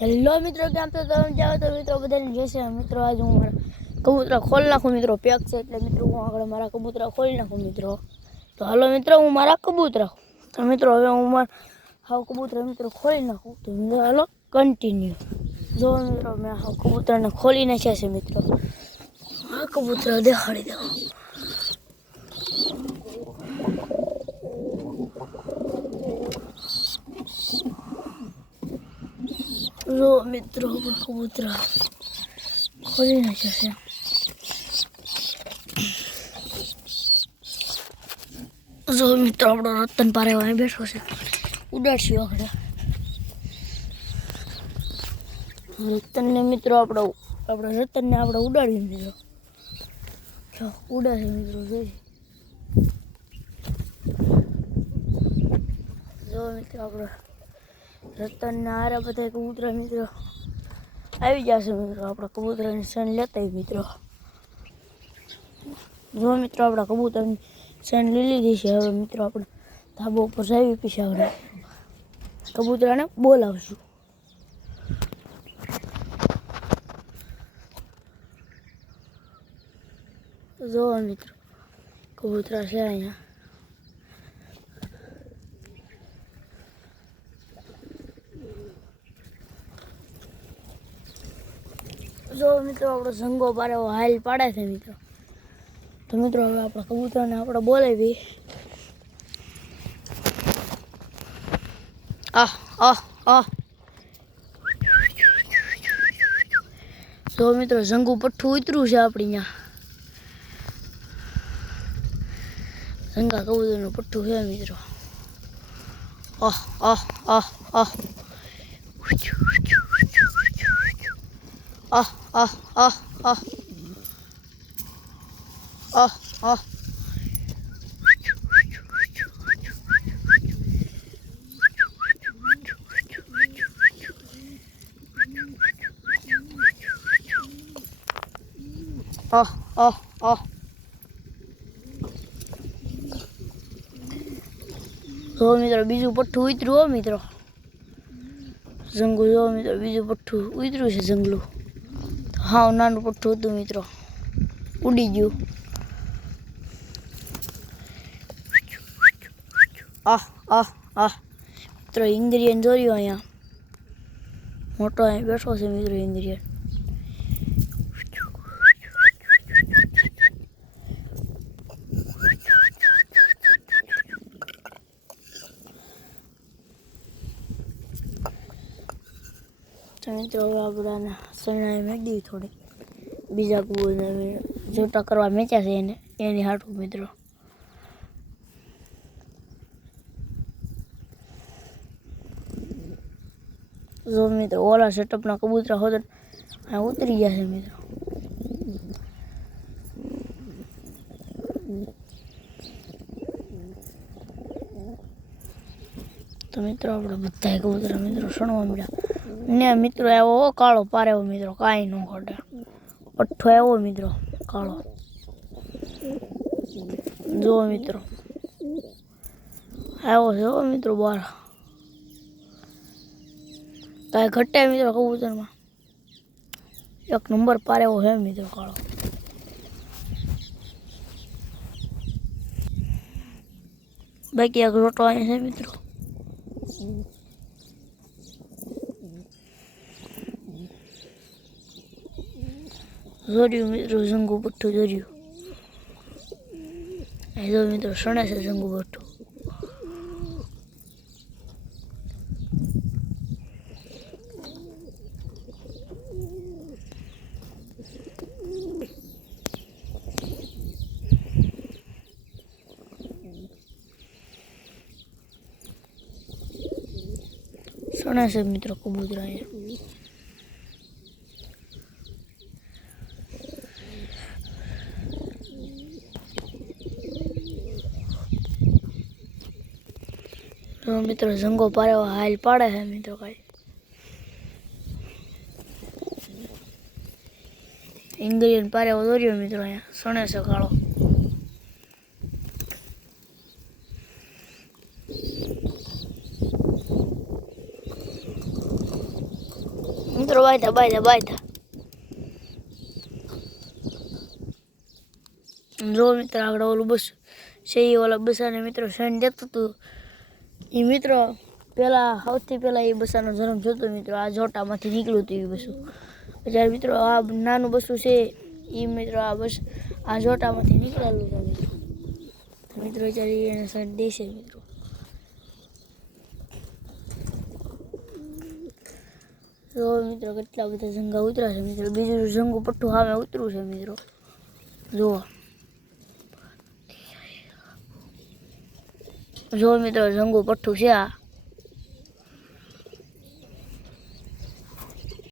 Hello મિત્રો, કેમ તો તમે જાઓ તો મિત્રો બધાને જશે મિત્રો. આજ હું મારા કબૂતરા ખોલી નાખું મિત્રો, પેક છે એટલે મિત્રો હું આગળ મારા કબૂતરા ખોલી નાખું મિત્રો. તો હાલો મિત્રો, હું મારા કબૂતરા તો મિત્રો હવે હું મારા કબૂતરા મિત્રો ખોલી નાખું. તો મિત્રો હાલો કન્ટિન્યુ. જો મિત્રો મેં કબૂતરાને ખોલી નાખ્યા છે મિત્રો. આ કબૂતરા દેખાડી દો. જો મિત્રો કબૂતરા ખોલી નાખ્યા છે. જો મિત્રો આપણો રતન પારે અહીં બેઠો છે, ઉડાડશી આગળ રતનને મિત્રો. આપણા રતનને આપણે ઉડાડી મિત્રો. ઉડાડે મિત્રો, જોઈ જો મિત્રો આપણે રતનના હારા બધા કબૂતરા મિત્રો આવી જશે મિત્રો. આપણા કબૂતરાની સણ લેતા મિત્રો. જો મિત્રો આપણા કબૂતરની સણ લઈ લીધી છે. હવે મિત્રો આપણે ધાબા ઉપર જઈ પીછે આપણે કબૂતરાને બોલાવશું. જો મિત્રો કબૂતરા છે અહીંયા. જો મિત્રો આપણો ઝંગો પારે હાલ પાડે છે મિત્રો. તો મિત્રો હવે આપણા કબૂતરને આપણે બોલાવી. તો મિત્રો ઝંગુ પઠ્ઠું ઉતર્યું છે આપણી ત્યાં. ઝંગા કબૂતરનું પઠ્ઠું છે મિત્રો. જો મિત્રો બીજું પઠ્ઠું ઉતર્યું હો મિત્રો. જંગલું જો મિત્રો બીજું પઠ્ઠું ઉતર્યું છે જંગલું. હા નાનું પઠ્ઠું હતું મિત્રો, ઉડી ગયું. મિત્રો ઇન્દ્રિયન જોયું અહીંયા મોટો અહીં બેઠો છે મિત્રો. ઇન્દ્રિયન મિત્રો હવે આપણાને સણાએ મેળવી થોડી બીજા કબૂતરને જોટા કરવા મેચ્યા છે એની હાટું મિત્રો. જો મિત્રો ઓલા સેટઅપના કબૂતરા હોત આ ઉતરી ગયા છે મિત્રો. તો મિત્રો આપણે બધા કબૂતરા મિત્રો સણવા મળ્યા ને મિત્રો. આવ્યો કાળો પારેવો મિત્રો, કાંઈ ન ઘટે. પઠ્ઠો આવ્યો મિત્રો કાળો. જુઓ મિત્રો આવ્યો છે મિત્રો બહાર. કાંઈ ઘટે મિત્રો કબૂતરમાં. એક નંબર પારેવો છે મિત્રો કાળો. બાકી એક રોટો અહીંયા છે મિત્રો. જોર્યું મિત્રો ઝંગુ પઠ્ઠું જોર્યું. એ જો મિત્રો સણે છે ઝંગુ પઠ્ઠું. સણે છે મિત્રો કબૂતરા અહીંયા. મિત્રો ઝંગો પારેવો હાલ પાડે છે મિત્રો. કાંઈ ઇન્દ્રિયન પારેવો દોર્યો મિત્રો અહીંયા સણે છે કાળો. મિત્રો બાયધા જો મિત્રો આગળ ઓલું બસ છે એ ઓલા બસાને મિત્રો સણ દેતું હતું એ મિત્રો સૌથી પહેલાં એ બસાનો જન્મ જોતો મિત્રો આ જોટામાંથી નીકળ્યું હતું એ બસું. જ્યારે મિત્રો આ નાનું બસું છે એ મિત્રો આ જોટામાંથી નીકળેલું છે મિત્રો જ્યારે એને સણ દેશે મિત્રો. જો મિત્રો કેટલા બધા ઝંગા ઉતર્યા છે મિત્રો. બીજું ઝંગું પટ્ટું સામે ઉતર્યું છે મિત્રો. જો મિત્રો ઝંગું પટ્ટું છે આ